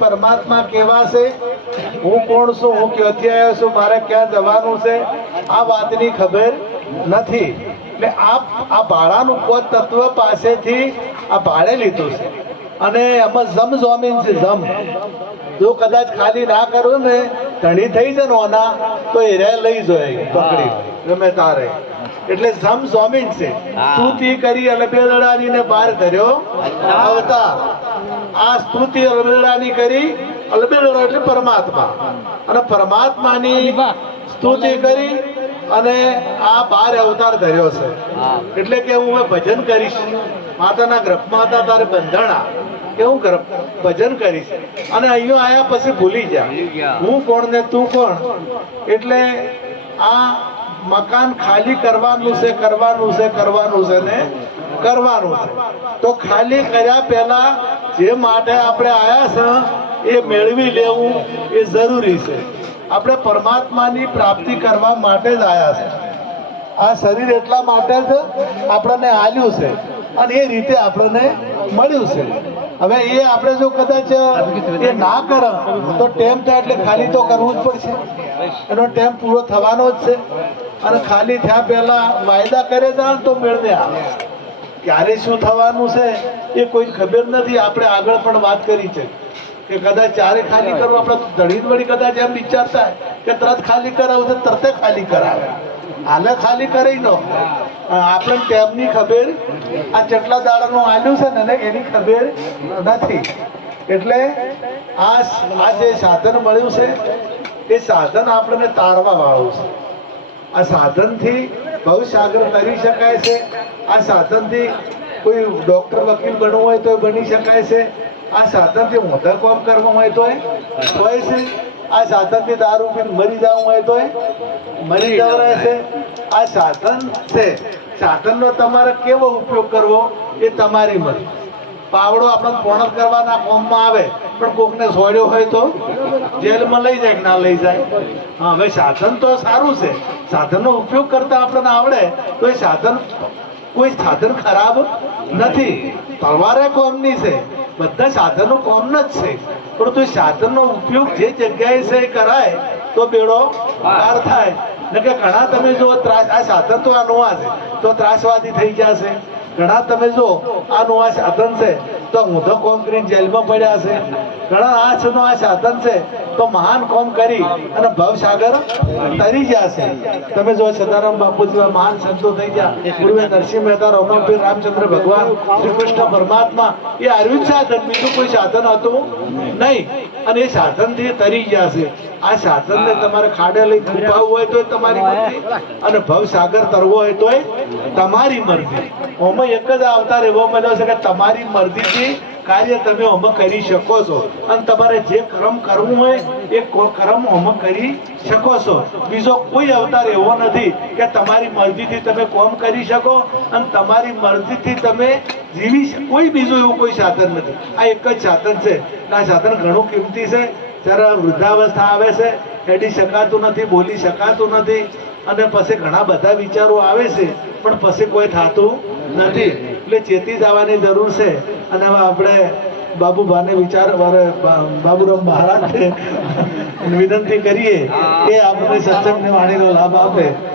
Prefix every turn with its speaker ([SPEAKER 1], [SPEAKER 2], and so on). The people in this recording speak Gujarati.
[SPEAKER 1] પરમાત્મા કેવા છે? હું કોણ છું? હું ક્યાંથી આવ્યો છું? મારે ક્યાં જવાનું છે? આ વાતની ખબર નથી. એટલે આ આ ભાડાનું પદ તત્વ પાસેથી આ ભાડે લીધું છે. અને એમાં જમ જોમીન છે, જમ. જો કદાચ ખાલી ના કરું ને, ધણી થઈ જાય ને ઓના તો એ રે લઈ જાય પકડી. ગમે તારે. એટલે સમ સ્વામી છે. સ્તુતિ કરી અલબેદડાની ને બહાર ધર્યો આવતા આ સ્તુતિ અલબેદડાની કરી અલબેદડો એટલે પરમાત્મા. અને પરમાત્માની સ્તુતિ કરી અને આ બાર અવતાર ધર્યો છે. એટલે કે હું હવે ભજન કરીશ. માતાના ગર્ભમાં હતા તારે બંધાણા. કે હું ભજન કરીશ. અને અહીંયા આયા પછી ભૂલી જા હું કોણ ને તું કોણ? એટલે આ મકાન ખાલી કરવાનું છે કરવાનું છે કરવાનું છે ને કરવાનું છે. તો ખાલી કર્યા પહેલા જે માટે આપણે આવ્યા છે, એ મેળવી લેવું એ જરૂરી છે. આપણે પરમાત્માની પ્રાપ્તિ કરવા માટે જ આવ્યા છે. આ શરીર એટલા માટે જ આપણને આલ્યું છે અને એ રીતે આપણને મળ્યું છે. હવે એ આપણે જો કદાચ એ ના કરે, તો ટેમ થાય એટલે ખાલી તો કરવું જ પડશે. એનો ટેમ પૂરો થવાનો જ છે. અને ખાલી થયા પહેલા વાયદા કરે જાણ તો મેળવે આવે. ક્યારે શું થવાનું છે એ કોઈ ખબર નથી. આપણે આગળ પણ વાત કરી છે કે કદાચ ચારે ખાલી કરવું. આપણે ધણી વળી કદાચ એમ વિચારતા કે તરત ખાલી કરાવું તો તરતે ખાલી કરાવે. હાલે ખાલી કરી નો આપણે ટેમની ખબર, આ જેટલા દાડાનું આલ્યું છે ને એની ખબર નથી. એટલે આ આ જે સાધન મળ્યું છે, એ સાધન આપણને તારવા વાળું છે. આ સાધનથી ભવિષ્ય આગળ કરી શકાય છે. આ સાધનથી કોઈ ડોક્ટર વકીલ બનવું હોય તો બની શકાય છે. આ સાધનથી મોટા કામ કરવું હોય તો હોય છે. આ સાધનથી દારૂ પી મરી જવું હોય તો મરી જવું છે. આ સાધન છે. સાધનનો તમારે કેવો ઉપયોગ કરવો એ તમારી મરજી. પાવડો આપણને પોણત કરવાના કોમમાં આવે, પણ કોકને સોડ્યો હોય તો જેલમાં લઈ જાય ના લઈ જાય? હા, હવે સાધન તો સારું છે. સાધનનો ઉપયોગ કરતા આપણને આવડે, તો એ સાધન, કોઈ સાધન ખરાબ નથી. તલવારે કોમની છે. બધા સાધનો કોમન જ છે. પરંતુ એ સાધનનો ઉપયોગ જે જગ્યાએ છે એ કરાય, તો બેડો પાર થાય. ને કે ઘણા તમે જો ત્રાસ, આ સાધન તો આ નવા છે. તો ત્રાસવાદી થઈ જશે ઘણા તમે જો આ સાધન છે, તો ઊંધો કોમ કરીને જેલમાં પડ્યા છે. ઘણા આ છે આ સાધન છે, તો મહાન કોમ કરી અને ભવસાગર તરી જશે તમે જો સદારામ બાપુ જેવા મહાન સંતો થઈ ગયા પૂર્વે નરસિંહ મહેતા રમણભાઈ રામચંદ્ર ભગવાન, શ્રી કૃષ્ણ પરમાત્મા, એ આર્યું સાધન, બીજું કોઈ સાધન હતું નહીં. અને એ સાધનથી તરી ગયા છે આ સાધનને તમારે ખાડે લઈ છુપાવવું હોય તો તમારી મરજી અને ભવસાગર તરવો હોય તોય તમારી મરજી. ઓમાં એક જ અવતાર એવો મળ્યો છે કે તમારી મરજીથી કાર્ય તમે અમે કરી શકો છો. અને તમારે જે કર્મ કરવું હોય, એ કર્મ અમે કરી શકો છો. બીજો કોઈ અવતાર એવો નથી કે તમારી મરજીથી તમે કોમ કરી શકો અને તમારી મરજીથી તમે જીવી કોઈ બીજું એવું કોઈ સાધન નથી. આ એક જ સાધન છે. આ સાધન ઘણું કિંમતી છે. જ્યારે વૃદ્ધાવસ્થા આવે છે. હેડી શકાતું નથી, બોલી શકાતું નથી. અને પછી ઘણા બધા વિચારો આવે છે. પણ પછી કોઈ થતું નથી. એટલે ચેતી જવાની જરૂર છે. અને હવે આપણે બાબુભાને વિચાર બા- બાબુરામ મહારાજને વિનંતી કરીએ કે આપણે સત્સંગની વાણીનો લાભ આપે.